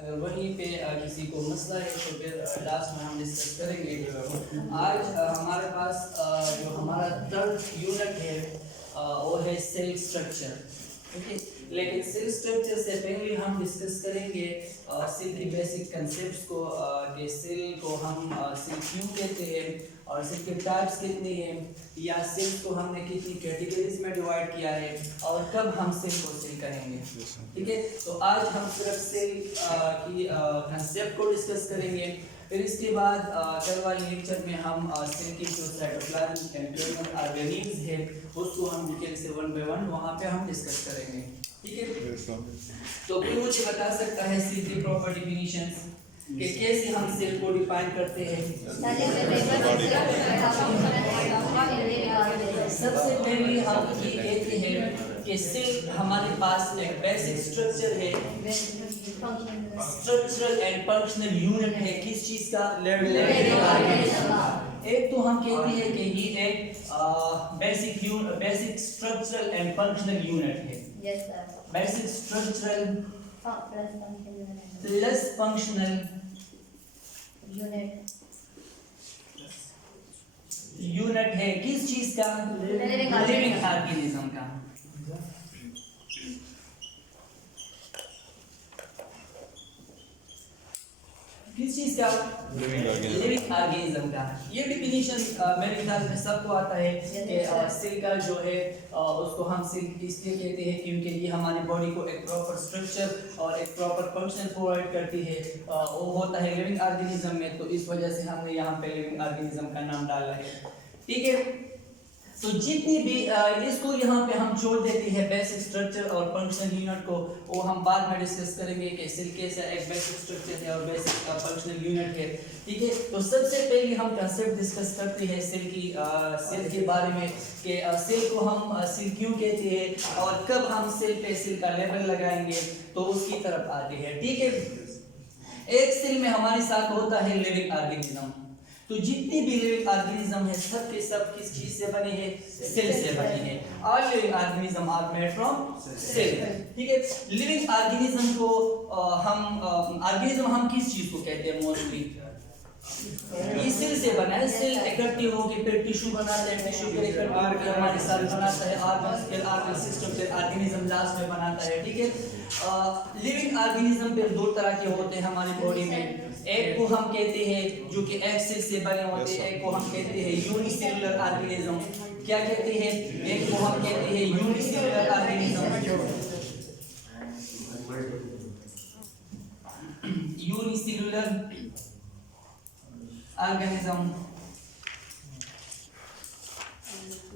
अगर वहीं पे किसी को मसला है तो फिर लास्ट में हम डिस्कस करेंगे। आज हमारे पास जो हमारा थर्ड यूनिट है वो है सेल स्ट्रक्चर। ओके, लेकिन सेल स्ट्रक्चर से पहले हम डिस्कस करेंगे सेल की बेसिक कंसेप्ट्स को, कि सेल को हम सेल क्यों कहते हैं और सेल के टाइप्स कितने हैं, या सेल को हमने कितनी कैटेगरीज में डिवाइड किया है और कब हम सेल को सेल करेंगे। ठीक है, तो आज हम सिर्फ सेल की कंसेप्ट को डिस्कस करेंगे। फिर इसके बाद कल वाले लेक्चर में हम सेल की जो साइटोप्लाज्म एंड ऑर्गेनील्स है उसको हम डिटेल से वन बाय वन वहाँ पे हम डिस्कस करेंगे। ठीक है, तो कोई मुझे बता सकता है सेल की प्रॉपर डिफिनीशंस कि कैसे हम सेल को डिफाइन करते हैं। सबसे पहले हम ये कहते हैं कि सेल हमारे पास एक बेसिक स्ट्रक्चर है, स्ट्रक्चरल एंड फंक्शनल यूनिट है। किस चीज का? Living organism. एक तो हम कहते हैं कि ये एक basic structural and functional unit है। Yes sir. Basic structural plus functional unit है। किस चीज का? लिविंग ऑर्गेनिज्म का। किस चीज का? लिविंग ऑर्गेनिज्म का। ये डिफिनीशन मेरे ख्याल में सबको आता है कि सेल का जो है उसको हम सेल इसलिए कहते हैं क्योंकि ये हमारी बॉडी को एक प्रॉपर स्ट्रक्चर और एक प्रॉपर फंक्शन प्रोवाइड करती है। वो होता है लिविंग ऑर्गेनिज्म में, तो इस वजह से हमने यहाँ पे लिविंग ऑर्गेनिज्म का नाम डाला है। ठीक है, तो जितनी भी इसको यहाँ पे हम छोड़ देते हैं बेसिक स्ट्रक्चर और फंक्शनल यूनिट को, वो हम बाद में डिस्कस करेंगे कि सेल कैसा एक बेसिक स्ट्रक्चर है और बेसिक फंक्शनल यूनिट है। ठीक है, तो सबसे पहले हम कंसेप्ट डिस्कस करते हैं सेल के बारे में कि सेल को हम सेल क्यों कहते हैं और कब हम सेल पे सेल का लेवल लगाएंगे, तो उसकी तरफ आते हैं। ठीक है, एक सेल में हमारे साथ होता है लिविंग ऑर्गेनिज्म। तो जितने भी लिविंग ऑर्गेनिज्म है सब के सब किस चीज से बने हैं? सेल से बने हैं। All living organism are made from cell. ठीक है, लिविंग ऑर्गेनिज्म को हम किस चीज को कहते हैं? मोस्टली ये सेल से बना है। सेल इकट्ठे होकर फिर टिश्यू बनाते हैं, टिश्यू फिर इकट्ठे होकर हमारे साथ बनाता है ऑर्गन्स, फिर ऑर्गन सिस्टम, फिर ऑर्गेनिज्म लास्ट में बनाता है। ठीक है, लिविंग ऑर्गेनिज्म फिर दो तरह के होते हैं हमारी बॉडी में। एक को हम कहते हैं जो कि एक सेल से बने होते हैं, एक को हम कहते हैं यूनिसेलुलर ऑर्गेनिज्म। क्या कहते हैं? एक को हम कहते हैं यूनिसेलुलर ऑर्गेनिज्म। यूनिसेलुलर ऑर्गेनिज्म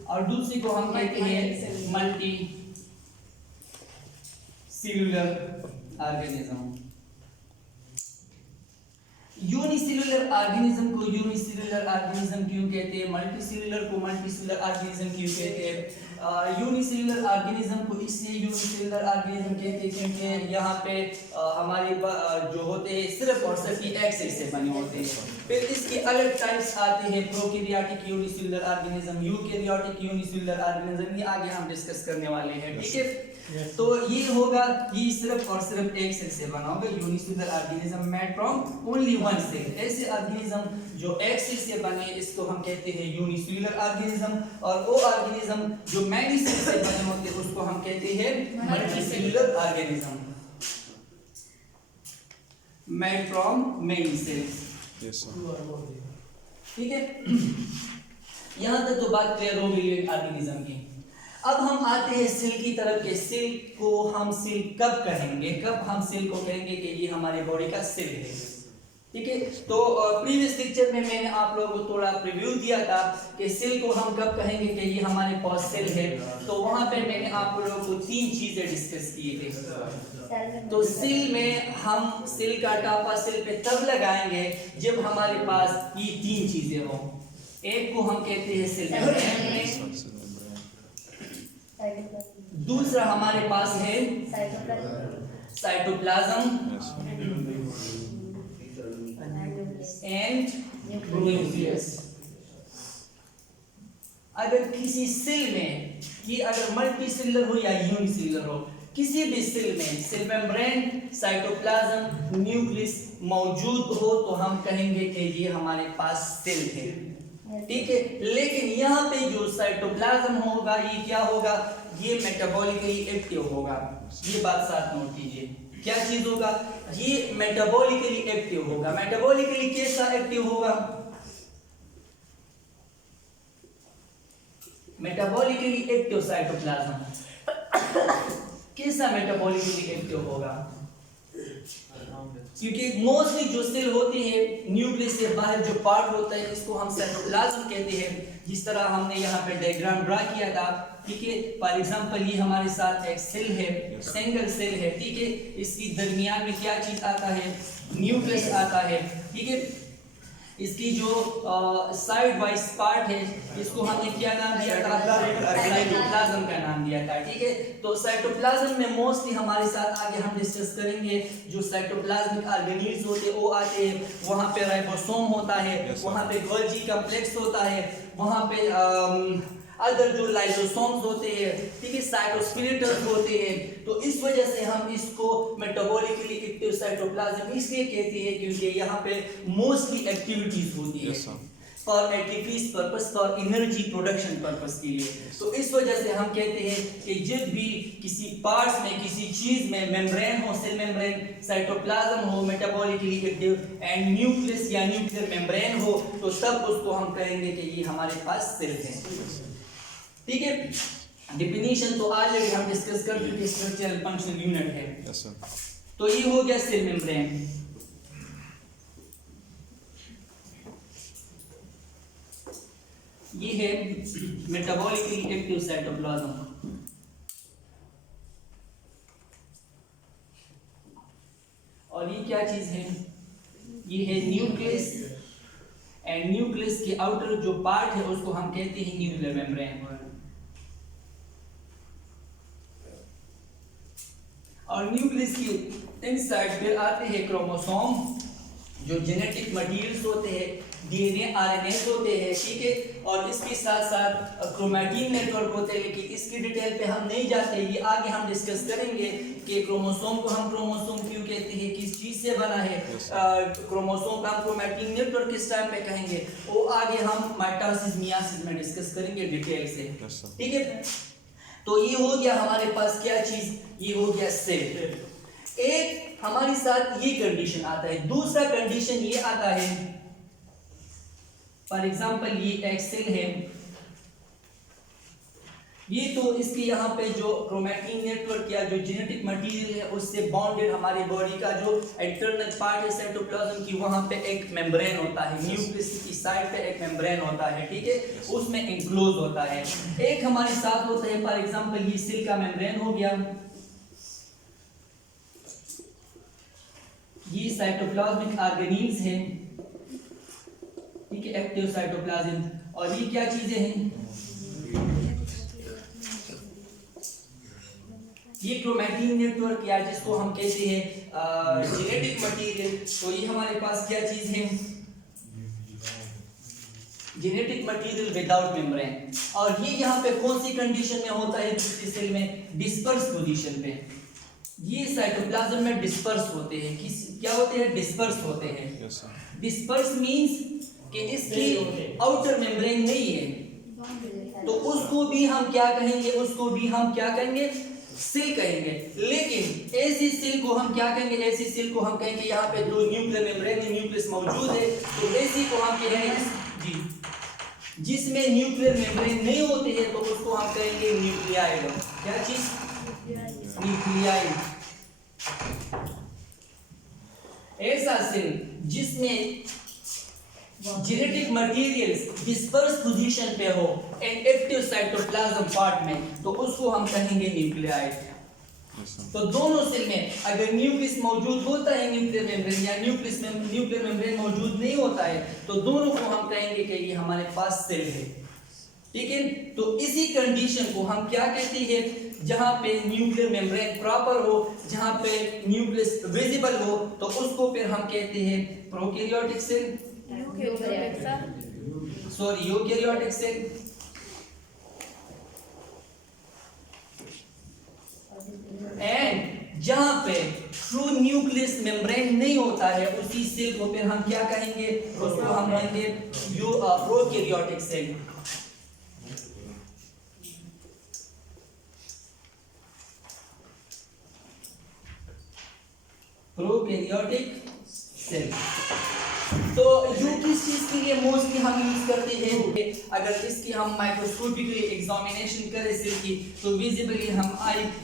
और दूसरी को हम कहते हैं multi cellular organism. Unicellular organism को यूनिसेलुलर ऑर्गेनिज्म क्यों कहते हैं? मल्टीसेलुलर को मल्टीसेलुलर ऑर्गेनिज्म क्यों कहते हैं? यूनिसेलुलर ऑर्गेनिज्म को इसलिए यूनिसेलुलर ऑर्गेनिज्म कहते हैं क्योंकि यहाँ पे हमारे जो होते हैं सिर्फ और सिर्फ एक सेल से बने होते हैं। फिर इसके अलग टाइप्स आते हैं, prokaryotic unicellular organism, eukaryotic unicellular organism, ये आगे हम डिस्कस करने वाले हैं। ठीक है, तो ये होगा, ये सिर्फ और सिर्फ एक सेल से बना होगा। Unicellular organism made from only one cell. ऐसे ऑर्गेनिज्म जो एक सेल से बने इसको हम कहते हैं यूनिसेलुलर ऑर्गेनिज्म, और वो ऑर्गेनिज्म जो मैनी सेल से बने होते हैं उसको हम कहते हैं multicellular organism, made from many cells. ठीक है, यहाँ तक तो बात क्लियर हो गई लिविंग ऑर्गेनिज्म की। अब हम आते हैं सेल की तरफ के सेल को हम सेल कब कहेंगे, कब हम सेल को कहेंगे कि ये हमारे बॉडी का सेल है। ठीक है, तो प्रीवियस लेक्चर में मैंने आप लोगों को थोड़ा प्रीव्यू दिया था कि सेल को हम कब कहेंगे कि ये हमारे पास सेल है। तो वहां पे मैंने आप लोगों को तीन चीजें डिस्कस किए थे। तो सेल में हम सेल का टापा सेल पे तब लगाएंगे जब हमारे पास ये तीन चीजें हो। एक को हम कहते हैं सेल मेम्ब्रेन, दूसरा हमारे पास है साइटोप्लाज्म एंड न्यूक्लियस। अगर किसी सेल में ये अगर मल्टीसेलुलर हो या यूनिसेलुलर हो, किसी भी सेल मेम्ब्रेन, साइटोप्लाज्म, न्यूक्लियस मौजूद हो तो हम कहेंगे कि ये हमारे पास सेल है, ठीक है। लेकिन यहाँ पे जो साइटोप्लाज्म होगा ये क्या होगा, ये मेटाबॉलिकली एक्टिव होगा। ये बात साथ नोट कीजिए, क्या चीज होगा, ये मेटाबॉलिकली एक्टिव होगा। मेटाबॉलिकली कैसा एक्टिव होगा, मेटाबॉलिकली एक्टिव साइटोप्लाज्म कैसा मेटाबॉलिकली एक्टिव होगा, क्योंकि मोस्टली जो सेल होती है न्यूक्लियस से बाहर जो पार्ट होता है इसको हम साइटोप्लाज्म कहते हैं। जिस तरह हमने यहाँ पे डायग्राम ड्रा किया था, ठीक है। फॉर एग्जांपल ये हमारे साथ एक सेल है, सिंगल सेल है, ठीक है। इसकी दरमियान में क्या चीज आता है, न्यूक्लियस आता है, ठीक है। इसकी जो साइड वाइज पार्ट है इसको हमने क्या नाम दिया था, साइटोप्लाज्म का नाम दिया था, ठीक है। तो साइटोप्लाज्म में मोस्टली हमारे साथ आगे हम डिस्कस करेंगे जो साइटोप्लाज्मिक ऑर्गेनेल्स होते हैं वो आते हैं। वहाँ पे राइबोसोम होता है, वहाँ पे गोल्गी कॉम्प्लेक्स होता है, वहाँ पे अदर जो लाइसोसोम्स होते हैं, ठीक है, साइटोस्केलेटन होते हैं। तो इस वजह से हम इसको मेटाबॉलिकली एक्टिव साइटोप्लाज्म इसलिए कहते हैं क्योंकि यहाँ पे मोस्टली एक्टिविटीज होती है for activities purpose, for energy production purpose के लिए। तो इस वजह से हम कहते हैं कि जब भी किसी पार्ट्स में, किसी चीज में मेम्ब्रेन हो, सेल मेम्ब्रेन, साइटोप्लाज्म हो मेटाबॉलिकली एक्टिव एंड न्यूक्लियस या न्यूक्लियर मेम्ब्रेन हो, तो तब उसको हम कहेंगे कि ये हमारे पास सेल है, ठीक है। डेफिनेशन तो ऑलरेडी हम डिस्कस कर चुके, स्ट्रक्चरल फंक्शनल यूनिट है। Yes sir. तो ये हो गया सेल मेम्ब्रेन। ये है मेटाबॉलिकली एक्टिव साइटोप्लाज्म। और ये क्या चीज है, ये है न्यूक्लियस एंड न्यूक्लियस के आउटर जो पार्ट है उसको हम कहते हैं न्यूक्लियर मेम्ब्रेन। और न्यूक्लियस के इनसाइड फिर आते हैं क्रोमोसोम, जो जेनेटिक मटेरियल्स होते हैं, डीएनए आरएनए होते हैं, ठीक है। और इसके साथ साथ क्रोमैटिन नेटवर्क होते हैं, लेकिन इसकी डिटेल पे हम नहीं जाते, ये आगे हम डिस्कस करेंगे कि क्रोमोसोम को हम क्रोमोसोम क्यों कहते हैं, किस चीज से बना है। क्रोमोसोम का हम क्रोमैटिन नेटवर्क किस टाइम पे कहेंगे, वो आगे हम माइटोसिस मियोसिस में डिस्कस करेंगे डिटेल से, ठीक है। तो ये हो गया हमारे पास क्या चीज, ये हो गया सेल। एक हमारे साथ ये कंडीशन आता है, दूसरा कंडीशन ये आता है, फॉर एग्जांपल ये एक सेल है, ये तो इसके यहाँ पे जो क्रोमैटिन नेटवर्क या जो जेनेटिक मटेरियल है उससे बॉन्डेड हमारी बॉडी का जो इंटरनल पार्ट है साइटोप्लाज्म की, वहां पे एक मेम्ब्रेन होता है, न्यूक्लियस की साइड पे एक मेम्ब्रेन होता है, ठीक है, उसमें इंक्लोज होता है। एक हमारे साथ होता है, फॉर एग्जांपल ये सेल का मेम्ब्रेन हो गया, ये साइटोप्लाज्मिक ऑर्गेनेल्स है, ठीक है, एक्टिव साइटोप्लाज्म। और ये क्या चीजें हैं, ये क्रोमैटिन नेटवर्क या जिसको हम कहते हैं जेनेटिक मटेरियल। तो ये हमारे पास क्या चीज है, जेनेटिक मटेरियल विदाउट मेम्ब्रेन। और ये यहाँ पे कौन सी कंडीशन में होता है, दूसरी सेल में डिस्पर्स पोजीशन पे। ये साइटोप्लाज्म में डिस्पर्स होते हैं, क्या होते हैं, डिस्पर्स होते हैं। डिस्पर्स मींस कि इसकी आउटर मेम्ब्रेन नहीं है, तो उसको भी हम क्या कहेंगे, उसको भी हम क्या कहेंगे, सेल कहेंगे। लेकिन ऐसी सेल को हम क्या कहेंगे, ऐसी सेल को हम कहेंगे यहाँ पे दो न्यूक्लियर मेम्ब्रेन है, न्यूक्लियस मौजूद है, तो ऐसी को हम कहेंगे जी, जिसमें न्यूक्लियर मेम्ब्रेन नहीं होते हैं तो उसको हम कहेंगे न्यूक्लियाइड। क्या चीज, न्यूक्लियाइड। ऐसा सेल जिसमें जेनेटिक मटेरियल्स डिस्पर्स पोजीशन पे हो एंड एक्टिव साइटोप्लाज्म पार्ट में, तो उसको हम कहेंगे न्यूक्लियाइड। तो दोनों सेल में अगर न्यूक्लियस मौजूद होता है, न्यूक्लियर मेम्ब्रेन या न्यूक्लियर मेम्ब्रेन मौजूद नहीं होता है, तो दोनों को हम कहेंगे कि ये हमारे पास सेल है, ठीक है। तो इसी कंडीशन को हम क्या कहते हैं, जहां पे न्यूक्लियर मेम्ब्रेन प्रॉपर हो, जहां पे न्यूक्लियस विजिबल हो, तो उसको फिर हम कहते हैं prokaryotic cell, sorry eukaryotic cell. And जहां पे ट्रू न्यूक्लियस मेम्ब्रेन नहीं होता है उसी सेल को फिर हम क्या कहेंगे, उसको हम कहेंगे प्रोकैरियोटिक सेल। Prokaryotic cell. तो यू किस चीज के लिए मोस्टली हम यूज करते हैं, अगर इसकी हम माइक्रोस्कोपिकली एग्जामिनेशन करें सेल की तो विजिबली हम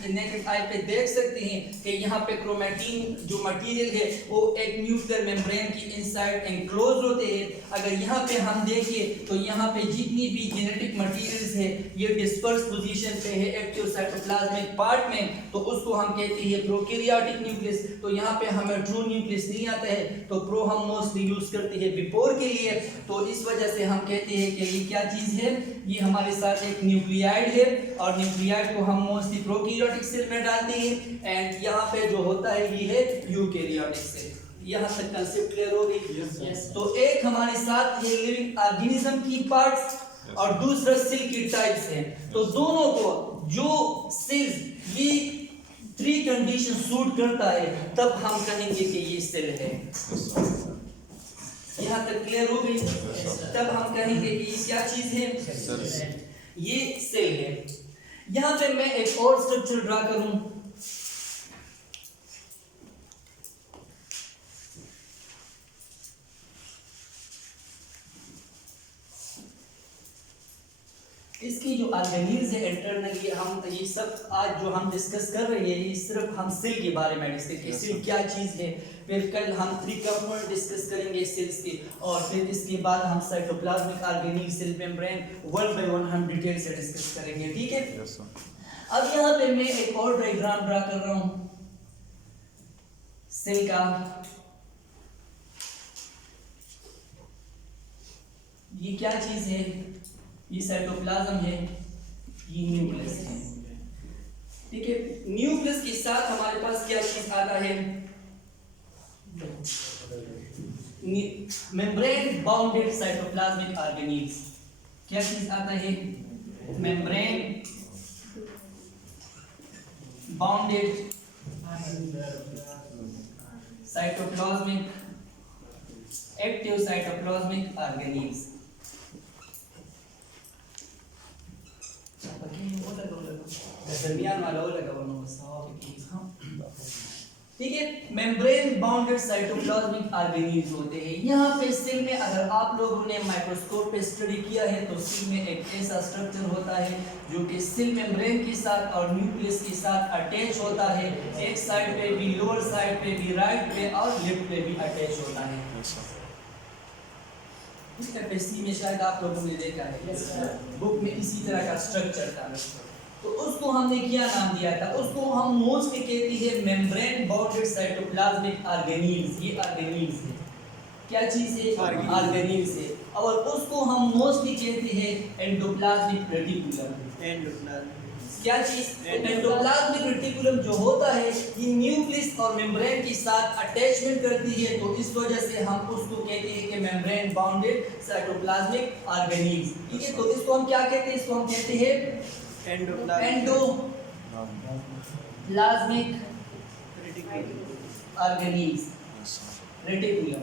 नेकेड आई पे देख सकते हैं कि यहाँ पे क्रोमैटिन जो मटेरियल है वो एक न्यूक्लियर मेम्ब्रेन की इनसाइड एनक्लोज होते हैं। अगर यहाँ पे हम देखें तो यहाँ पे जितनी भी जेनेटिक मटेरियल्स है ये डिस्पर्स पोजीशन पे है एक्टिव साइटोप्लाज्मिक पार्ट में, तो उसको हम कहते हैं प्रोकैरियोटिक न्यूक्लियस। तो यहाँ पे हमें ट्रू न्यूक्लियस नहीं आता है तो प्रो हम मोस्टली यूज करते हैं बिफोर के लिए, तो इस वजह से हम कहते हैं कि ये क्या चीज है, ये हमारे साथ एक न्यूक्लियाइड है और न्यूक्लियाइड को हम मोस्टली प्रोकैरियोटिक सेल में डालते हैं एंड यहाँ पे जो होता है ये है यूकैरियोटिक सेल। यहाँ तक कंसेप्ट क्लियर हो गई? yes. तो एक हमारे साथ ये लिविंग ऑर्गेनिज्म की पार्ट्स और दूसरा सेल की टाइप्स है। तो दोनों को जो सेल्स ये 3 कंडीशन सूट करता है तब हम कहेंगे कि ये सेल है। यहाँ तक क्लियर हो गई? तब हम कहेंगे कि ये क्या चीज है, ये सेल है। यहाँ पे मैं एक और स्ट्रक्चर ड्रा करूं, इसकी जो ऑर्गेनील्स है इंटरनली, हम ये सब आज जो हम डिस्कस कर रहे हैं ये सिर्फ हम सेल के बारे में डिस्कस करेंगे, सेल क्या चीज है। फिर कल हम 3 कंपोनेंट डिस्कस करेंगे सेल्स के, और फिर इसके बाद हम cytoplasmic organelle, cell membrane one by one हम डिटेल से डिस्कस करेंगे, ठीक है? अब यहाँ पे मैं एक और डायग्राम ड्रा कर रहा हूँ सेल का। ये क्या चीज है, ये साइटोप्लाज्म है, ये न्यूक्लियस है, ठीक है? न्यूक्लियस के साथ हमारे पास क्या चीज आता है, मेम्ब्रेन बाउंडेड साइटोप्लाज्मिक ऑर्गेनील्स। क्या चीज आता है, membrane bounded cytoplasmic active cytoplasmic organelles. दरमियान वाला लगा ठीक है? मेम्ब्रेन बाउंडेड साइटोप्लाज्मिक ऑर्गेनील्स होते हैं। यहाँ पे सेल में अगर आप लोगों ने माइक्रोस्कोप पे स्टडी किया है तो सेल में एक ऐसा स्ट्रक्चर होता है जो कि सेल मेम्ब्रेन के साथ और न्यूक्लियस के साथ अटैच होता है, एक साइड पे भी, लोअर साइड पे भी, राइट पे और लेफ्ट पे भी अटैच होता है। इसका पेसी में शायद आप लोगों ने देखा है, बुक में इसी तरह का स्ट्रक्चर था। तो उसको हमने क्या नाम दिया था, उसको हम मोस्टली कहते हैं मेम्ब्रेन बाउंडेड साइटोप्लाज्मिक ऑर्गेनील्स। ये ऑर्गेनील्स है, क्या चीज है, ऑर्गेनील्स है। और उसको हम मोस्टली कहते हैं एंडोप्लाज्मिक रेटिकुलम। क्या चीज, एंडोप्लाज्मिक रेटिकुलम जो होता है ये न्यूक्लियस और मेम्ब्रेन के साथ अटैचमेंट करती है, तो इस वजह से हम उसको कहते हैं कि मेम्ब्रेन बाउंडेड साइटोप्लाज्मिक ऑर्गेनील्स, ठीक है? तो इसको हम क्या कहते हैं, इसको हम कहते हैं एंडोप्लाज्मिक ऑर्गेनील्स, रेटिकुलम,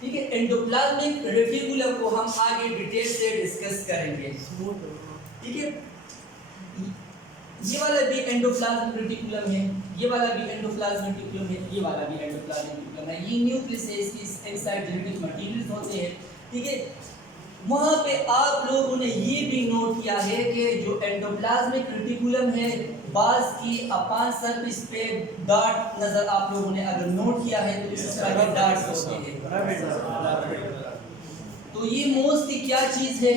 ठीक है? एंडोप्लाज्मिक रेटिकुलम को हम आगे डिटेल से डिस्कस करेंगे, ठीक है? ये वाला भी एंडोप्लाज्मिक रेटिकुलम है, ये वाला भी एंडोप्लाज्मिक रेटिकुलम है, ये वाला भी एंडोप्लाज्मिक रेटिकुलम है। ये न्यूक्लियस है, इसकी इनसाइड जेनेटिक मटेरियल्स होते हैं, ठीक है? वहां पे आप लोगों ने ये भी नोट किया है कि जो एंडोप्लाज्मिक रेटिकुलम है बाज की अपान सरफेस पे डॉट नजर आप लोगों ने अगर नोट किया है तो इस तरह के डॉट्स होते हैं। तो ये मोस्टली क्या चीज है,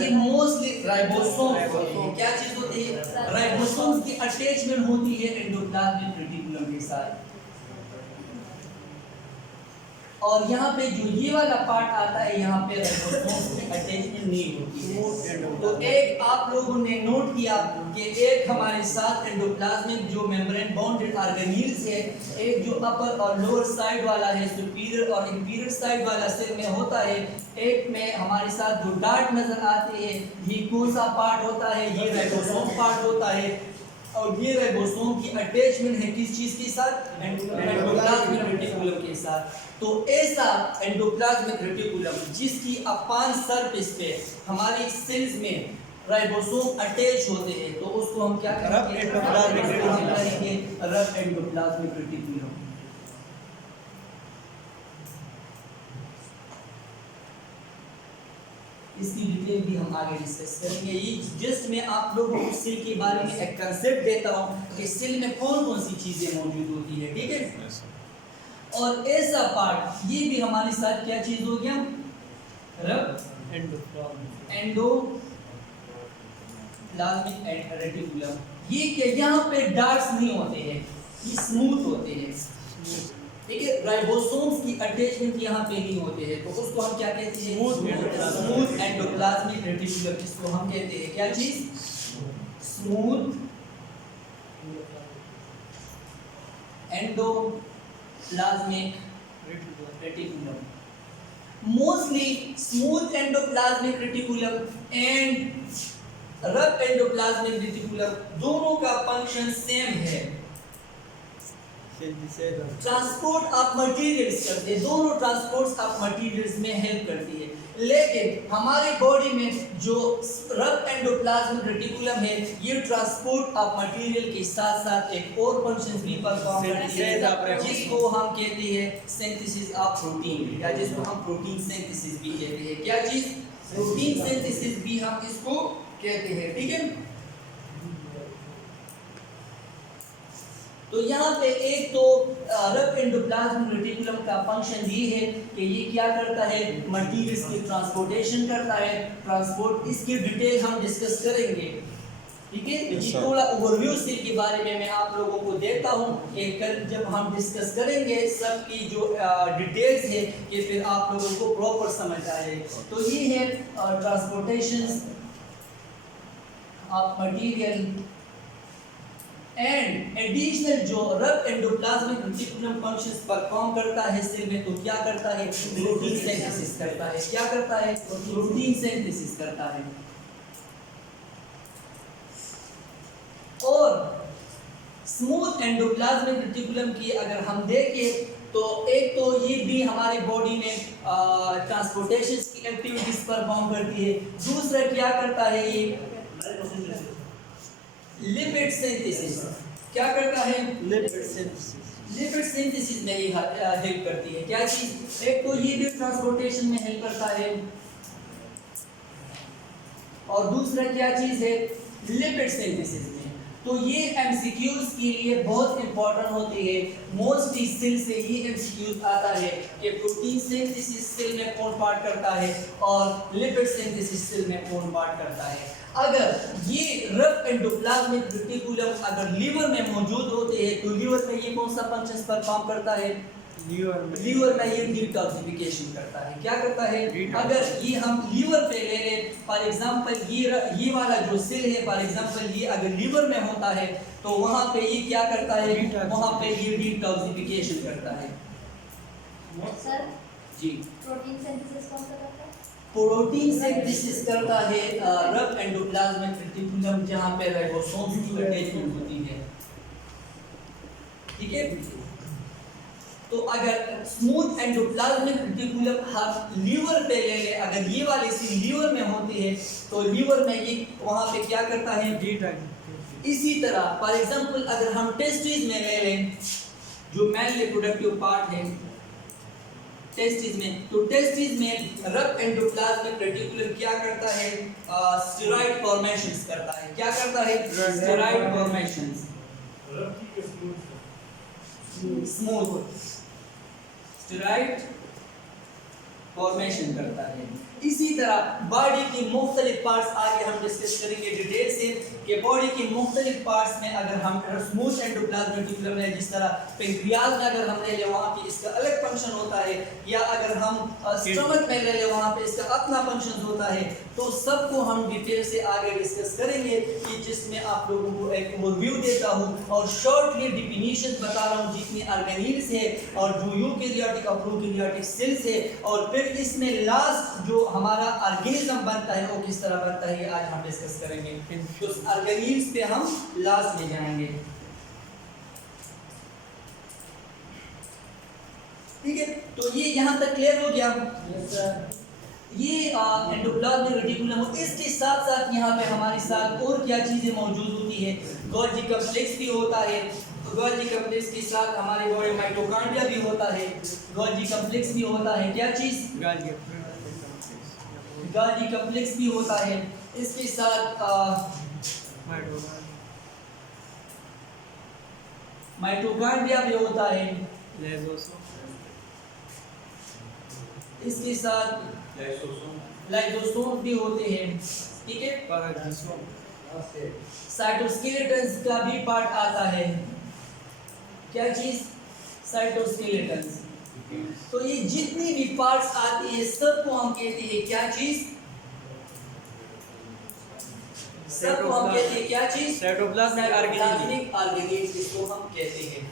ये मोस्टली राइबोसोम। क्या चीज होती है, राइबोसोम की अटैचमेंट होती है एंडोप्लाज्मिक रेटिकुलम के साथ। और यहाँ पे जो ये वाला पार्ट आता है, यहाँ पे राइबोसोम में अटैचमेंट नहीं होती है। तो एक आप लोगों ने नोट किया कि एक हमारे साथ एंडोप्लाज्मिक जो मेम्ब्रेन बाउंडेड ऑर्गेनील्स है, एक जो अपर और लोअर साइड वाला है, सुपीरियर और इंफीरियर साइड वाला सेल में होता है। एक में हमारे साथ जो डार्ट नजर आते हैं, ये कौन सा पार्ट होता है? ये राइबोसोम पार्ट होता है। और ये राइबोसोम की अटैचमेंट है किस चीज के साथ? एंडोप्लाज्मिक रेटिकुलम के साथ। तो ऐसा एंडोप्लाज्मिक रेटिकुलम जिसकी अपान सरफेस पे हमारी सेल्स में राइबोसोम अटैच होते हैं, तो उसको हम क्या करेंगे? Rough endoplasmic reticulum. इसकी डिटेल भी हम आगे डिस्कस करेंगे। ये जस्ट मैं आप लोगों को सेल के बारे में एक कंसेप्ट देता हूँ कि सेल में कौन कौन सी चीजें मौजूद होती है, ठीक है। और ऐसा पार्ट ये भी हमारे साथ क्या चीज हो गया? Rough endoplasmic reticulum. ये क्या, यहाँ पे डार्ट्स नहीं होते हैं, ये स्मूथ होते हैं, ठीक है। राइबोसोम्स की अटैचमेंट यहाँ पे नहीं होते हैं, तो उसको हम क्या कहते हैं? Smooth endoplasmic reticulum. इसको हम कहते हैं क्या चीज? Smooth endoplasmic reticulum. Mostly smooth endoplasmic reticulum and rough endoplasmic reticulum दोनों का फंक्शन सेम है, ट्रांसपोर्ट ऑफ मटेरियल्स करते हैं, दोनों ट्रांसपोर्ट ऑफ मटेरियल्स में हेल्प करती है। लेकिन हमारी बॉडी में जो रफ एंडोप्लाज्मिक रेटिकुलम है, ये ट्रांसपोर्ट ऑफ मटेरियल के साथ साथ एक और फंक्शन भी परफॉर्म करती है, जिसको हम कहते हैं सिंथेसिस ऑफ प्रोटीन, या जिसको हम प्रोटीन सिंथेसिस भी कहते हैं। क्या चीज? प्रोटीन सिंथेसिस भी हम इसको कहते हैं, ठीक है। तो यहाँ पे एक तो रफ एंडोप्लाज्मिक रेटिकुलम का फंक्शन ये है कि ये क्या करता है? मटेरियल्स की ट्रांसपोर्टेशन करता है, ट्रांसपोर्ट। इसकी डिटेल हम डिस्कस करेंगे, ठीक है। ये थोड़ा ओवरव्यू सेल के बारे में मैं आप लोगों को देता हूँ कि कल जब हम डिस्कस करेंगे सब की जो डिटेल्स है, कि फिर आप लोगों को प्रॉपर समझ आए। तो ये है transportation of material and additional जो rough endoplasmic reticulum functions perform करता है सेल में, तो क्या करता है? प्रोटीन सिंथेसिस करता है। क्या करता है? प्रोटीन सिंथेसिस करता है। और स्मूथ एंडोप्लाज्मिक रेटिकुलम की अगर हम देखें तो एक तो ये भी हमारी बॉडी में ट्रांसपोर्टेशन की एक्टिविटीज परफॉर्म करती है। दूसरा क्या करता है? ये लिपिड सिंथेसिस। क्या करता है? लिपिड सिंथेसिस में ये हेल्प करती है। क्या चीज? एक तो ये भी ट्रांसपोर्टेशन में हेल्प करता है, और दूसरा क्या चीज है? लिपिड सिंथेसिस में। तो ये एमसीक्यूज के लिए बहुत इंपॉर्टेंट होती है। मोस्टली सेल से ये एमसीक्यूज आता है कि प्रोटीन सिंथेसिस सेल में कौन पार्ट करता है और लिपिड सिंथेसिस सेल में कौन पार्ट करता है। अगर ये रफ एंडोप्लाज्मिक रेटिकुलम अगर लीवर में मौजूद होते हैं, तो लीवर में ये कौन सा फंक्शन परफॉर्म करता है? लीवर में ये डिटॉक्सिफिकेशन करता है। क्या करता है? अगर ये हम लीवर पे ले लें, फॉर एग्जांपल ये वाला जो सेल है, फॉर एग्जांपल ये अगर लीवर में होता है, तो वहां पे ये क्या करता है? वहां पे ये डिटॉक्सिफिकेशन करता है। सर जी, प्रोटीन सिंथेसिस कौन सा करता है? प्रोटीन सिंथेसिस करता है रफ एंडोप्लाज्मिक रेटिकुलम, जहां पे राइबोसोम्स की अटैचमेंट होती है, ठीक है। तो अगर स्मूथ एंडोप्लाज्मिक रेटिकुलम हम लीवर पे ले लें, अगर ये वाली सी लीवर में होती है, तो लीवर में ये वहां पे क्या करता है? इसी तरह फॉर एग्जांपल अगर हम टेस्टिस में ले लें, जो मेन रिप्रोडक्टिव पार्ट है टेस्टिस में, तो टेस्टिस में रफ एंडोप्लाज्मिक रेटिकुलम क्या करता है? स्टेरॉइड फॉर्मेशंस करता है। क्या करता है? Steroid formations. Smooth steroid formation करता है। इसी तरह बॉडी की मुख्तलिफ पार्ट्स आगे हम डिस्कस करेंगे डिटेल से कि बॉडी की मुख्तलिफ पार्ट्स में अगर हम स्मूथ एंडोप्लाज्मिक रेटिकुलम में जिस तरह पेंक्रियाज में अगर हम ले लें वहाँ पे इसका अलग फंक्शन होता है, या अगर हम स्टमक में ले लें वहाँ पे इसका अपना फंक्शन होता है, तो सबको हम डिटेल से आगे डिस्कस करेंगे कि जिसमें आप लोगों को एक ओवरव्यू देता हूँ और शॉर्टली डिफिनीशन बता रहा हूँ जितनी ऑर्गेनील्स है और जो यूकेरियोटिक और प्रोकैरियोटिक सेल्स है, और फिर इसमें लास्ट जो हमारा ऑर्गेनिज्म बनता है वो किस तरह बनता है ये आज हम डिस्कस करेंगे। तो ऑर्गेनील्स पे हम लास्ट में जाएंगे, ठीक है। तो ये यहाँ तक क्लियर हो गया। ये एंडोप्लाज्मिक रेटिकुलम, इसके साथ साथ यहाँ पे हमारे साथ और क्या चीज़ें मौजूद होती है, गोल्गी कॉम्प्लेक्स भी होता है। गोल्गी कॉम्प्लेक्स के साथ हमारे बॉडी माइटोकॉन्ड्रिया भी होता है, गोल्गी कॉम्प्लेक्स भी होता है। क्या चीज़? गोल्गी कॉम्प्लेक्स भी होता है। इसके साथ माइटोकॉन्ड्रिया भी होता है। इसके साथ लाइसोसोम भी होते हैं, ठीक है। साइटोस्केलेटन का भी पार्ट आता है। क्या चीज? साइटोस्केलेटन। तो ये जितनी भी पार्ट्स आती है सबको हम कहते हैं क्या चीज? सबको हम कहते हैं क्या चीज? साइटोप्लाज्मिक ऑर्गेनेल्स इसको हम कहते हैं,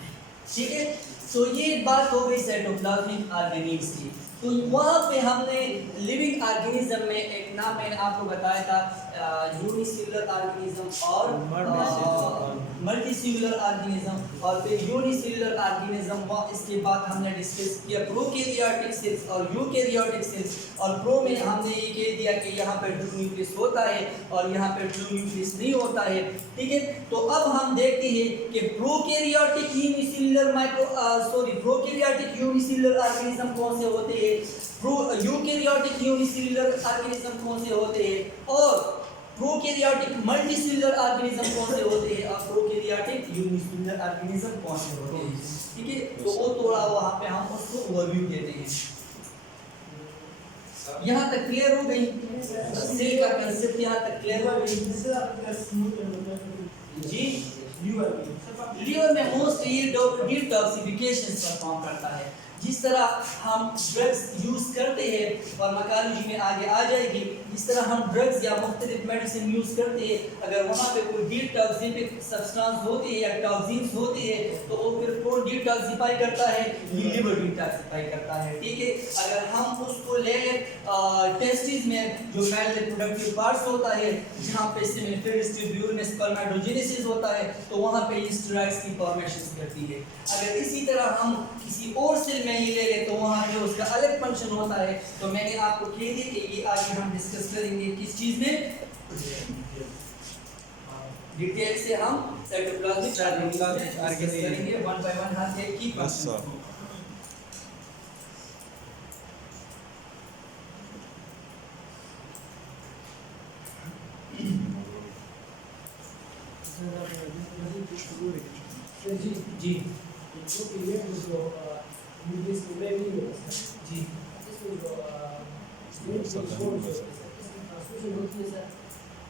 ठीक है। तो ये बात हो गई साइटोप्लाज्मिक ऑर्गेनेल्स की। तो वहाँ पे हमने लिविंग ऑर्गेनिज्म में एक नाम मैंने आपको बताया था, यूनिसेलुलर ऑर्गेनिज्म और मल्टीसेलुलर ऑर्गेनिज्म, और फिर यूनिसेलुलर ऑर्गेनिज्म। इसके बाद हमने डिस्कस किया प्रोकैरियोटिक सेल्स और यूकैरियोटिक सेल्स, और प्रो में हमने ये कह दिया कि यहाँ पर ट्रू न्यूक्लियस होता है और यहाँ पर ट्रू न्यूक्लियस नहीं होता है, ठीक है। तो अब हम देखते हैं कि prokaryotic unicellular prokaryotic unicellular organism कौन से होते हैं, यूकैरियोटिक यूनिसेलुलर ऑर्गेनिज्म कौन से होते हैं, और प्रोकैरियोटिक मल्टीसेलुलर ऑर्गेनिज्म कौन से होते हैं, और प्रोकैरियोटिक यूनिसेलुलर ऑर्गेनिज्म कौन से होते हैं, ठीक है। तो वो थोड़ा वहाँ पे हम उसको ओवरव्यू देते हैं। यहाँ तक क्लियर हो गई? सेल का कंसेप्ट यहाँ तक क्लियर हो गई जी। लीवर में मोस्टली डिटॉक्सिफिकेशन परफॉर्म करता है। जिस तरह हम ड्रग्स यूज़ करते हैं, और मकारोलॉजी में आगे आ जाएगी, जिस तरह हम ड्रग्स या मुख्तलिफ मेडिसिन यूज़ करते हैं, अगर वहाँ पे कोई डिटॉक्सिफिक सब्सटेंस होती है या टॉक्सिन्स होती है तो वो फिर कौन डिटॉक्सिफाई करता है? लीवर डिटॉक्सिफाई करता है, ठीक है। अगर हम उसको ले लें टेस्टिस में जो मेल रिप्रोडक्टिव पार्ट्स होता है, जहाँ पे सेमिनिफेरस ट्यूब्यूल में स्पर्मेटोजेनेसिस होता है, तो वहाँ पे ये स्टेरॉइड्स की फॉर्मेशन करती है। अगर इसी तरह हम किसी और सेल में ये ले ले तो वहाँ पे उसका अलग फंक्शन होता है। तो मैंने आपको कह दिया कि ये आगे हम डिस्कस करेंगे किस चीज़ में, डिटेल से हम साइटोप्लाज्मिक ऑर्गेनिज्म करेंगे वन बाय वन। हाँ एक ही फंक्शन। जी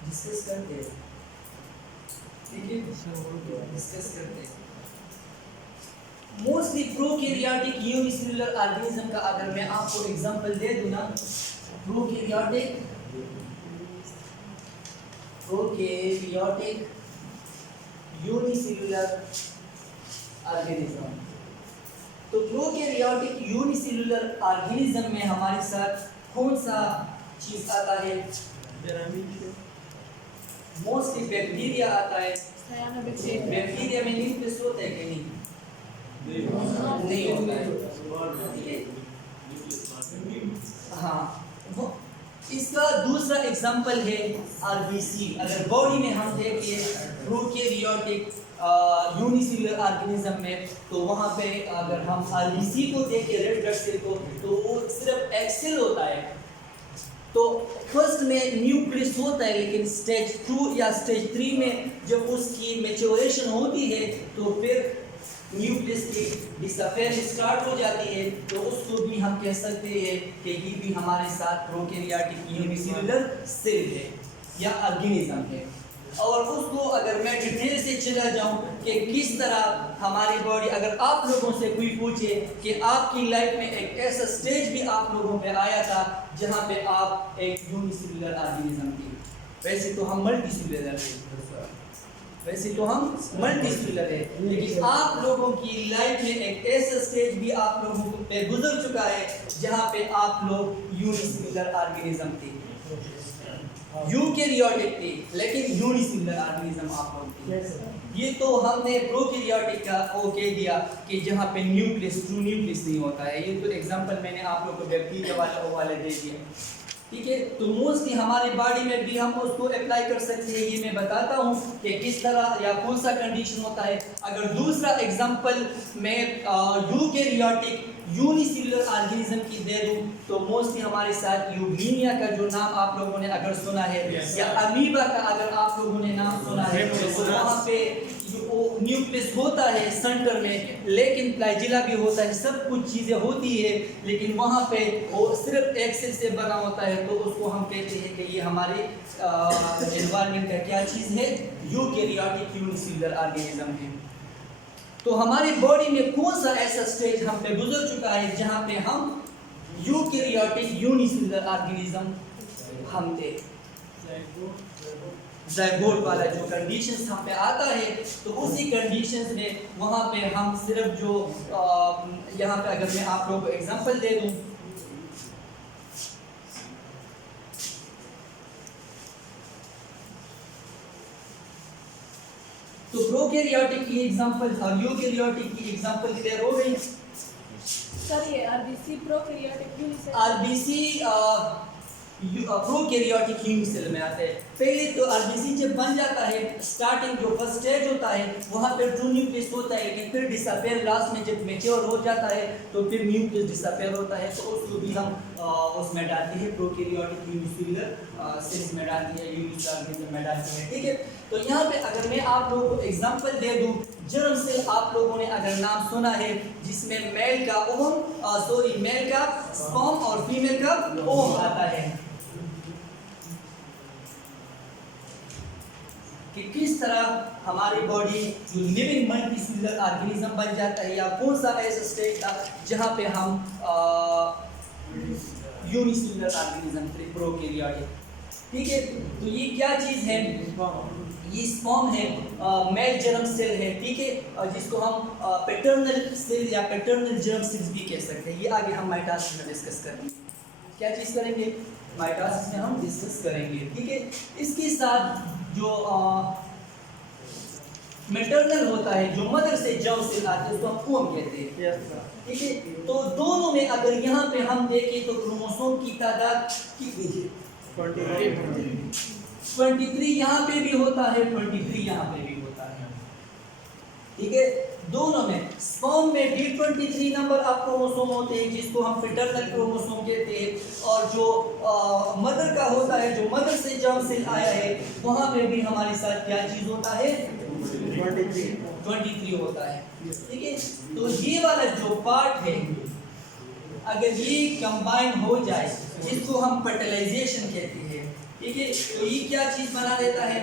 डिस्कस करते हैं, ठीक है, डिस्कस करते हैं। मोस्टली प्रोकैरियोटिक यूनिसेलुलर ऑर्गेनिज्म का अगर मैं आपको एग्जांपल दे दूं ना, प्रोकैरियोटिक यूनिसेलुलर ऑर्गेनिज्म। तो प्रोकैरियोटिक यूनिसेलुलर ऑर्गेनिज्म में हमारे साथ कौन सा चीज आता है? मोस्टली बैक्टीरिया आता है। बैक्टीरिया में न्यूक्लियस होता है कि नहीं? नहीं होता है, हाँ। इसका दूसरा एग्जांपल है आरबीसी। अगर बॉडी में हम देखें प्रोकैरियोटिक यूनिसेलुलर ऑर्गेनिज्म में, तो वहाँ पे अगर हम आरबीसी को देखें, रेड ब्लड सेल को, तो वो सिर्फ एक सेल होता है। तो फर्स्ट में न्यूक्लियस होता है, लेकिन स्टेज 2 या स्टेज 3 में जब उसकी मैच्योरेशन होती है तो फिर न्यूक्लियस की डिसअपेयर स्टार्ट हो जाती है, तो उसको भी हम कह सकते हैं कि ये भी हमारे साथ प्रोकैरियोटिक यूनिसेलुलर सेल है या ऑर्गेनिज्म है। और उसको अगर मैं डिटेल से चला जाऊं कि किस तरह हमारी बॉडी, अगर आप लोगों से कोई पूछे कि आपकी लाइफ में एक ऐसा स्टेज भी आप लोगों पे आया था जहां पे आप एक यूनिसेलुलर ऑर्गेनिज्म थे, वैसे तो हम मल्टीसेलुलर हैं, वैसे तो हम मल्टीसेलुलर है, लेकिन आप लोगों की लाइफ में एक ऐसा स्टेज भी आप लोगों पे गुजर चुका है जहां पे आप लोग यूनिसेलुलर ऑर्गेनिज्म थे, यूकैरियोटिक थे, लेकिन यूनिसेलुलर ऑर्गेनिज्म आप लोग थे। ये तो हमने प्रोकैरियोटिक का वो कह दिया कि जहाँ पे न्यूक्लियस, ट्रू न्यूक्लियस नहीं होता है। ये तो एग्जांपल मैंने आप लोगों को बैक्टीरिया वाले दे दिया, ठीक है। तो मोस्टली हमारी बॉडी में भी हम उसको अप्लाई कर सकते हैं, ये मैं बताता हूँ कि किस तरह या कौन सा कंडीशन होता है। अगर दूसरा एग्जांपल मैं यूकैरियोटिक यूनिसेलुलर ऑर्गेनिज्म की दे दूं तो मोस्टली हमारे साथ यूग्लिनिया का जो नाम आप लोगों ने अगर सुना है, या अमीबा का अगर आप लोगों ने नाम सुना है, तो वहाँ पे न्यूक्लियस होता है सेंटर में, लेकिन फ्लैजिला भी होता है, सब कुछ चीज़ें होती है, लेकिन वहाँ पे वो सिर्फ एक सेल से बना होता है, तो उसको हम कहते हैं कि ये हमारे एनवायरनमेंट का क्या चीज़ है, यूकैरियोटिक यूनिसेलुलर ऑर्गेनिज्म है। तो हमारी बॉडी में कौन सा ऐसा स्टेज हम पे गुजर चुका है जहाँ पे हम यूकैरियोटिक यूनिसेलुलर ऑर्गेनिज्म हम थे, ज़ायगोट वाला जो कंडीशंस हम पे आता है, तो उसी कंडीशंस में वहाँ पे हम सिर्फ जो यहाँ पे अगर मैं आप लोगों को एग्जांपल दे दूँ, तो प्रोकैरियोटिक की एग्जांपल और यूकैरियोटिक की एग्जांपल क्लियर हो गई। सर ये RBC prokaryotic unicell, RBC prokaryotic unicell में आते हैं। पहले तो आरबीसी जब बन जाता है, स्टार्टिंग जो फर्स्ट स्टेज होता है वहाँ पर ट्रू न्यूक्लियस होता है, लेकिन फिर डिसअपेयर, लास्ट में जब मैच्योर हो जाता है तो फिर न्यूक्लियस डिसअपेयर होता है, तो उसको भी हम उसमें डालते हैं प्रोकैरियोटिक यूनिसेलुलर सेल्स में डालते हैं, यूनिसेलुलर में डालते हैं, ठीक है। तो यहाँ पे अगर मैं आप लोगों को एग्जांपल दे दूँ, जर्म सेल आप लोगों ने अगर नाम सुना है, जिसमें मेल का मेल का स्पर्म और फीमेल का ओवम आता है, कि किस तरह हमारी बॉडी जो लिविंग मल्टीसेलुलर ऑर्गेनिज्म बन जाता है, या कौन सा ऐसा स्टेज था जहाँ पे हम यूनिसेलुलर ऑर्गेनिज्म थे, प्रोकैरियोटिक, ठीक है। तो ये क्या चीज़ है, ये स्पर्म है, मेल जर्म सेल है, ठीक है, जिसको हम पैटर्नल सेल या पैटर्नल जर्म सेल्स भी कह सकते हैं। ये आगे हम माइटोसिस में डिस्कस करेंगे, क्या चीज़ करेंगे, माइटोसिस में हम डिस्कस करेंगे, ठीक है। इसके साथ जो मैटरनल होता है, जो मदर से जर्म सेल आते हैं, उसको हम ओवम कहते हैं, ठीक है। तो दोनों में अगर यहाँ पे हम देखें तो क्रोमोसोम की तादाद कितनी है, 23 यहाँ पे भी होता है, 23 यहाँ पे भी होता है, ठीक है। दोनों में स्पर्म में भी 23 नंबर ऑफ क्रोमोसोम होते हैं, जिसको हम पैटर्नल क्रोमोसोम कहते हैं, और जो मदर का होता है, जो मदर से जर्म सेल आया है, वहाँ पे भी हमारे साथ क्या चीज़ होता है, 23 होता है, ठीक है। तो ये वाला जो पार्ट है, अगर ये कंबाइन हो जाए, जिसको हम फर्टिलाइजेशन कहते हैं, ठीक है, तो ये क्या चीज़ बना देता है,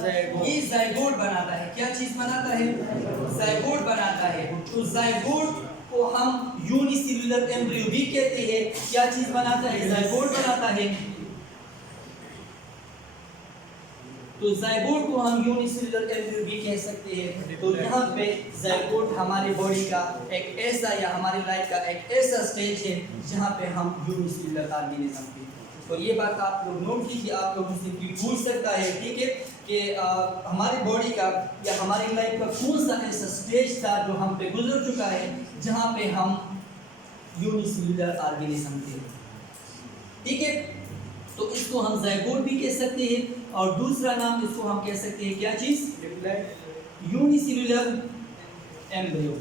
ये ज़ायगोट बनाता है। क्या चीज़ बनाता है, ज़ायगोट बनाता है। तो ज़ायगोट को हम यूनिसेलुलर एम्ब्रियो भी कहते हैं। क्या चीज़ बनाता है, ज़ायगोट बनाता है। तो ज़ायगोट को हम यूनिसेलुलर एम्ब्रियो भी कह सकते हैं। तो यहाँ पे ज़ायगोट हमारी बॉडी का एक ऐसा, या हमारी लाइफ का एक ऐसा स्टेज है जहाँ पे हम यूनिसेलुलर ऑर्गेनिज्म के, तो ये बात आप लोग नोट कीजिए, आप लोगों से भी पूछ सकता है, ठीक है, कि हमारी बॉडी का या हमारी लाइफ का कौन सा ऐसा स्टेज था जो हम पे गुजर चुका है जहाँ पे हम यूनिसेलुलर ऑर्गेनिज्म थे, ठीक है। तो इसको हम ज़ायगोट भी कह सकते हैं, और दूसरा नाम इसको हम कह सकते हैं, क्या चीज़, यूनिसेलुलर एम्ब्रियो,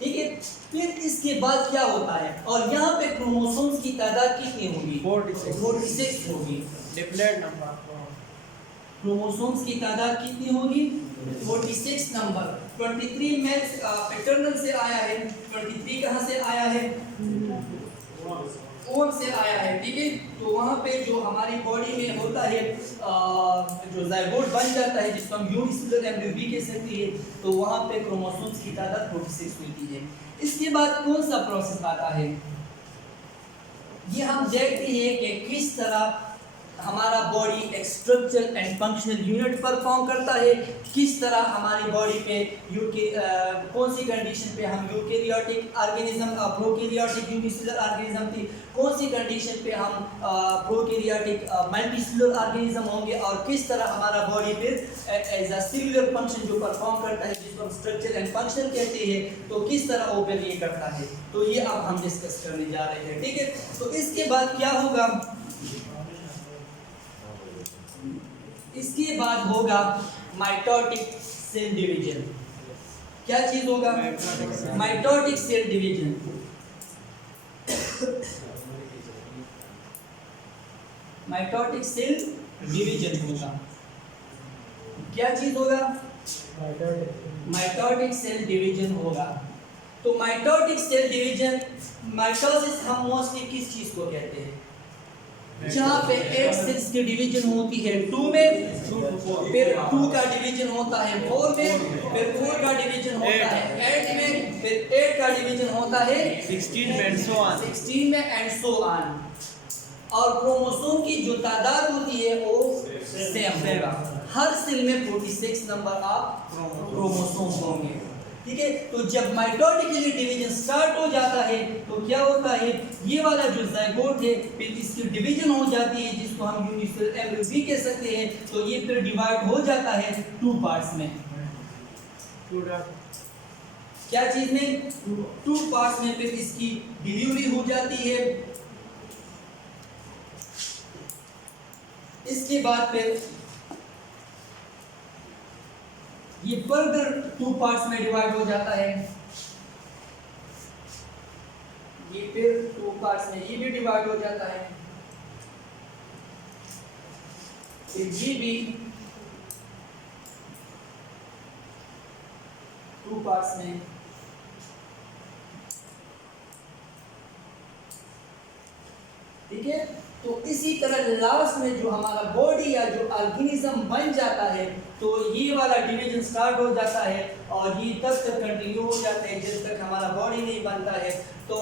ठीक है। फिर इसके बाद क्या होता है, और यहाँ पे क्रोमोसोम्स की तादाद कितनी होगी, 46 होगी, डिप्लेड नंबर क्रोमोसोम्स की तादाद कितनी होगी 46 नंबर। 23 मेल पैटर्नल से आया है, 23 कहाँ से आया है ओम से आया है, ठीक है। तो वहाँ पे जो हमारी बॉडी में होता है जो जाइगोट बन जाता है जिसको हम यूनिसेलुलर एम्ब्रियो भी कह सकते हैं, तो वहाँ पे क्रोमोसोम्स की तादाद 46 होती है। इसके बाद कौन सा प्रोसेस आता है, ये हम देखते हैं कि किस तरह हमारा बॉडी एक structural and functional unit perform करता है, किस तरह हमारी बॉडी पे कौन सी कंडीशन पे हम eukaryotic organism prokaryotic unicellular organism थी, कौन सी कंडीशन पे हम प्रोकैरियोटिक मल्टीसेलुलर ऑर्गेनिज्म होंगे, और किस तरह हमारा बॉडी फिर एज अ सेलुलर फंक्शन जो परफॉर्म करता है जिसको हम स्ट्रक्चरल एंड फंक्शनल कहते हैं, तो किस तरह वो ये करता है, तो ये अब हम डिस्कस करने जा रहे हैं, ठीक है। तो इसके बाद क्या होगा, इसके बाद होगा माइटोटिक सेल डिवीजन। क्या चीज होगा, mitotic cell division. Mitotic cell division होगा, क्या चीज होगा, माइटोटिक सेल डिवीजन होगा। तो माइटोटिक सेल डिवीजन, माइटोसिस हम मोस्टली किस चीज को कहते हैं, जहाँ पे 8 सेल्स की डिवीजन होती है 2 में, फिर 2 का डिवीजन होता है 4 में, फिर 4 का डिवीजन होता है 8 में, फिर 8 का डिवीजन होता है 16 में एंड सो ऑन 16 में एंड सो ऑन। और क्रोमोसोम की जो तादाद होती है वो सेम होगा, हर सेल में 46 नंबर ऑफ क्रोमोसोम होंगे, ठीक है। तो जब माइटोटिकली डिवीजन स्टार्ट हो जाता है तो क्या होता है, ये वाला जो जाइगोट है फिर इसकी डिवीजन हो जाती है जिसको हम यूनिसेलुलर एम्ब्रियो भी कह सकते हैं, तो ये फिर डिवाइड हो जाता है 2 पार्ट्स में। क्या चीज में, 2 पार्ट्स में फिर इसकी डिलीवरी हो जाती है। इसके बाद फिर ये फर्दर 2 पार्ट्स में डिवाइड हो जाता है, ये फिर 2 पार्ट्स में ये भी डिवाइड हो जाता है, फिर ये भी 2 पार्ट्स में, ठीक है। तो इसी तरह लास्ट में जो हमारा बॉडी या जो ऑर्गेनिज्म बन जाता है, तो ये वाला डिवीजन स्टार्ट हो जाता है और ये तब तक कंटिन्यू हो जाता है जब तक हमारा बॉडी नहीं बनता है। तो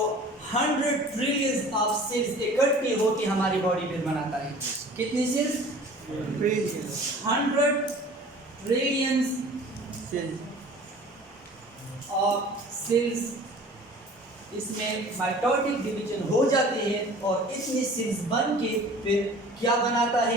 100 ट्रिलियंस ऑफ सेल्स इकट्ठे होकर हमारी बॉडी फिर बनाता है। कितनी सेल्स, 100 ट्रिलियंस ऑफ सेल्स, इसमें माइटोटिक डिवीजन हो जाते हैं और इतनी सेल्स बन के फिर क्या बनाता है,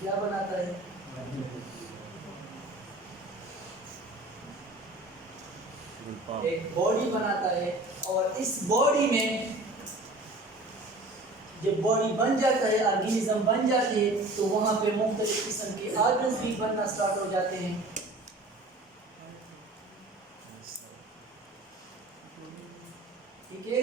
क्या बनाता है, एक बॉडी बनाता है। और इस बॉडी में जब बॉडी बन जाता है, ऑर्गेनिज्म बन जाते हैं, तो वहां पे मुख्तलिफ किस्म के ऑर्गन्स भी बनना स्टार्ट हो जाते हैं, ठीक है।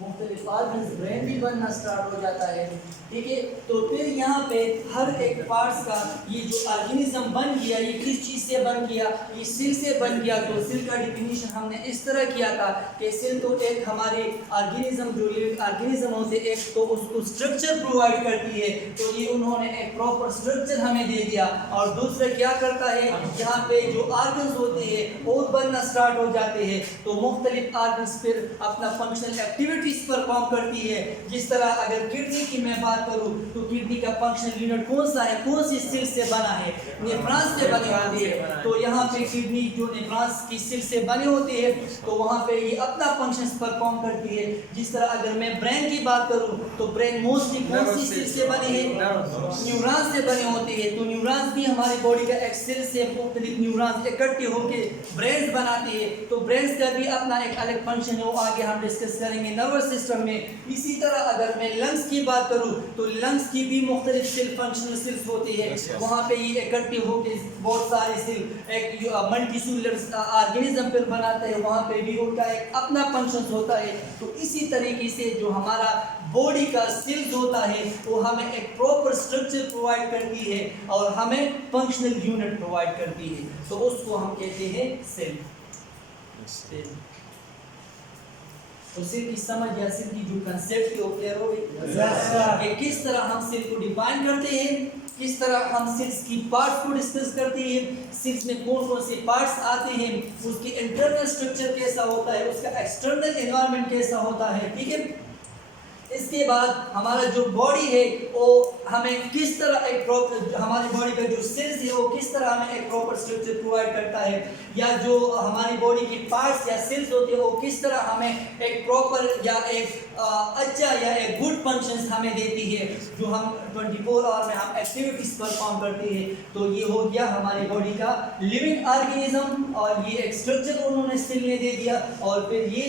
मुख्तलिफ ऑर्गन्स, ब्रेन भी बनना स्टार्ट हो जाता है, ठीक है। तो फिर यहाँ पे हर एक पार्ट्स का ये जो ऑर्गेनिज्म बन गया, ये किस चीज़ से बन गया, ये सेल से बन गया। तो सेल का डिफिनीशन हमने इस तरह किया था कि सेल तो एक हमारे ऑर्गेनिज्म जो लिविंग ऑर्गेनिज्म से एक तो उसको स्ट्रक्चर प्रोवाइड करती है, तो ये उन्होंने एक प्रॉपर स्ट्रक्चर हमें दे दिया। और दूसरा क्या करता है, यहाँ पे जो ऑर्गन्स होते हैं और बनना स्टार्ट हो जाते हैं, तो मुख्तलिफ ऑर्गन्स फिर अपना फंक्शनल एक्टिविटीज परफॉर्म करती है। जिस तरह अगर किडनी की मैं बात बात करूं तो किडनी का फंक्शनल यूनिट कौन सा है, कौन सी सेल से बना है, नेफ्रॉन्स से बने होते हैं। तो यहाँ पे किडनी जो नेफ्रॉन्स की सेल से बने होते हैं तो वहाँ पे ये अपना फंक्शन परफॉर्म करती है। जिस तरह अगर मैं ब्रेन की बात करूं तो ब्रेन मोस्टली कौन सी सेल से बने हैं, न्यूरॉन्स से बने होते हैं। तो न्यूरॉन्स भी हमारी बॉडी का एक सेल से मुख्तलिफ न्यूरॉन्स इकट्ठे होकर ब्रेन बनाते हैं। तो ब्रेन का भी अपना एक अलग फंक्शन है, वो आगे हम डिस्कस करेंगे नर्वस सिस्टम में। इसी तरह अगर मैं लंग्स की बात करूं तो लंग्स की भी मुख्तलिफ सेल फंक्शनल सेल्स होती है। वहाँ पे ये इकट्ठे होकर बहुत सारे सेल एक मल्टी सेलुलर ऑर्गेनिज्म पर बनाते हैं, वहाँ पे भी उनका एक अपना फंक्शन होता है। तो इसी तरीके से जो हमारा बॉडी का सेल्स होता है वो हमें एक प्रॉपर स्ट्रक्चर प्रोवाइड करती है और हमें फंक्शनल यूनिट प्रोवाइड करती है, तो उसको हम कहते हैं सेल। तो सेल की समझ या सेल की जो कंसेप्ट है वो क्लियर हो गई कि किस तरह हम सेल को डिफाइन करते हैं, किस तरह हम सेल्स की पार्ट्स को डिस्कस करते हैं, सेल्स में कौन कौन से पार्ट्स आते हैं, उसकी इंटरनल स्ट्रक्चर कैसा होता है, उसका एक्सटर्नल एनवायरनमेंट कैसा होता है, ठीक है। इसके बाद हमारा जो बॉडी है वो हमें किस तरह एक प्रॉपर, हमारी बॉडी का जो सेल्स है वो किस तरह हमें एक प्रॉपर स्ट्रक्चर प्रोवाइड करता है, या जो हमारी बॉडी की पार्ट्स या सेल्स होते हैं वो किस तरह हमें एक प्रॉपर या एक अच्छा या एक गुड फंक्शंस हमें देती है, जो हम 24 आवर में हम एक्टिविटीज परफॉर्म करते हैं। तो ये हो गया हमारी बॉडी का लिविंग ऑर्गेनिज्म, और ये एक स्ट्रक्चर उन्होंने सेल ने दे दिया, और फिर ये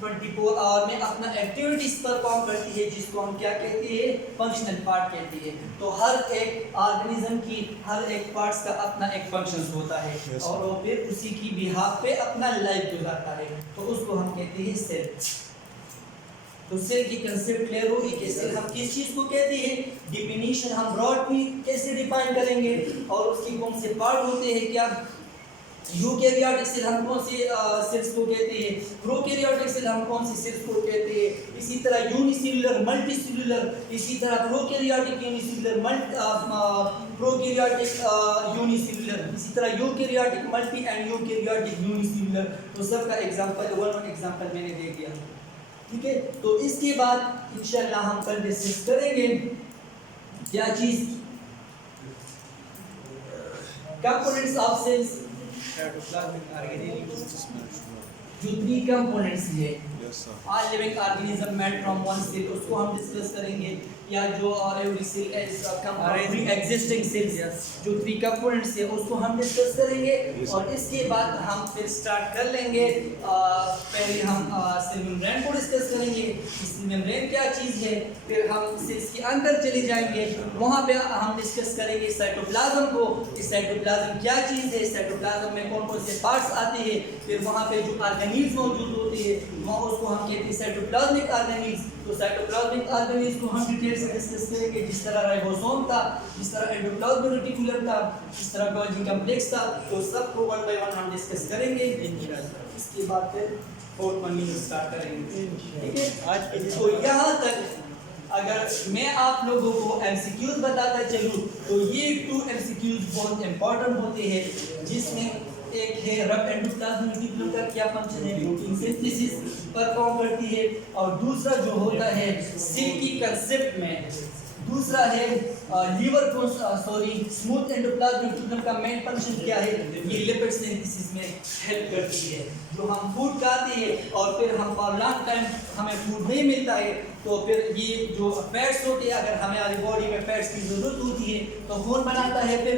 24 आवर में अपना एक्टिविटीज परफॉर्म करती है, जिसको हम क्या कहते हैं, फंक्शनल पार्ट कहते हैं। तो हर एक ऑर्गेनिज्म की हर एक पार्ट्स का अपना एक फंक्शन होता है, और वो फिर उसी की बिहाफ पे अपना लाइफ गुजारता है, तो उसको हम कहते हैं सेल। तो सेल की कंसेप्ट क्लियर होगी कि सेल हम किस चीज को कहते हैं, डिफिनीशन हम ब्रॉडली कैसे डिफाइन करेंगे, और उसके कौन से पार्ट होते हैं, क्या यूकैरियोटिक सेल हम कौन सी सेल्स को कहते हैं, प्रोकैरियोटिक सेल हम कौन सी सेल्स को कहते हैं, इसी तरह यूनिसेलुलर मल्टीसेलुलर, इसी तरह प्रोकैरियोटिक यूनिसेलुलर प्रोकैरियोटिक यूनिसेलुलर, इसी तरह eukaryotic multi and eukaryotic unicellular. तो सबका एग्जांपल वन एग्जांपल मैंने दे दिया, ठीक है। तो इसके बाद इंशाल्लाह हम कल डिस्कस करेंगे क्या चीज, कंपोनेंट्स ऑफ सेल्स, जो 3 कंपोनेंट्स है, all living organism made from one cell, उसको हम डिस्कस करेंगे, या जो every cell is complete existing cells, जो 3 कंपोनेंट्स है उसको हम डिस्कस करेंगे। और इसके बाद हम फिर स्टार्ट कर लेंगे, पहले हम सेल मेम्ब्रेन को डिस्कस करेंगे, सेल मेम्ब्रेन क्या चीज़ है, फिर हम सेल्स के अंदर चले जाएंगे, वहाँ पे हम डिस्कस करेंगे साइटोप्लाज्म को, कि साइटोप्लाज्म क्या चीज़ है, साइटोप्लाज्म में कौन कौन से पार्ट्स आते हैं, फिर वहाँ पे जो ऑर्गेनिल्स मौजूद होते हैं वहाँ उसको हम कहते हैं साइटोप्लाज्मिक ऑर्गेनिल्स। तो साइटोप्लाज्मिक ऑर्गेनिल्स को हम डिटेल से डिस्कस करेंगे, जिस तरह राइबोसोम था, जिस तरह एंडोप्लाज्मिक रेटिकुलम था, जिस तरह गोल्गी कॉम्प्लेक्स था, तो सबको वन बाय वन हम डिस्कस करेंगे। इसके बाद फिर 4th वन स्टार्ट करेंगे, ठीक है। आज के तो यहाँ तक अगर मैं आप लोगों को एमसीक्यूज बताता चलूँ तो ये 2 एमसीक्यूज बहुत इंपॉर्टेंट होते हैं, जिसमें एक है रफ एंडोप्लाज्मिक रेटिकुलम का क्या फंक्शन है, प्रोटीन सिंथेसिस परफॉर्म करती है, और दूसरा जो होता है सेल की कंसेप्ट में, दूसरा है स्मूथ एंडोप्लाज्मिक रेटिकुलम का मेन फंक्शन क्या है, ये लिपिड सिंथेसिस में हेल्प करती है। जो हम फूड खाते हैं और फिर हम फॉर लॉन्ग टाइम हमें फूड नहीं मिलता है, तो फिर ये जो फैट्स होते हैं, अगर हमारी बॉडी में फैट्स की जरूरत होती है तो कौन बनाता है, फिर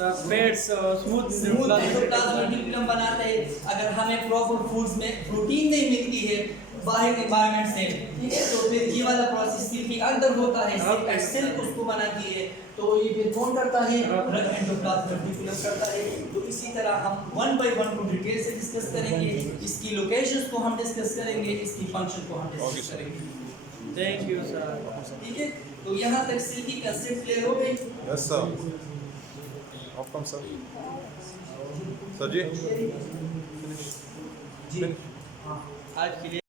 स्मूथ एंडोप्लाज्मिक रेटिकुलम बनाता है। अगर हमें प्रॉपर फूड्स में प्रोटीन नहीं मिलती है बाहर एनवायरनमेंट से, ठीक है, तो फिर ये वाला प्रोसेस सेल के अंदर होता है, सेल उसको बनाती है, तो ये फिर कौन करता है, रफ एंडोप्लाज्मिक रेटिकुलम करता है। तो इसी तरह हम 1 बाय 1 को डिटेल से डिस्कस करेंगे, इसकी लोकेशंस को हम डिस्कस करेंगे, इसकी फंक्शन को हम डिस्कस करेंगे। थैंक यू सर, ठीक है। तो यहाँ तक सेल की कंसेप्ट क्लियर हो गई? Yes sir. Welcome, sir. Sir जी जी आज के लिए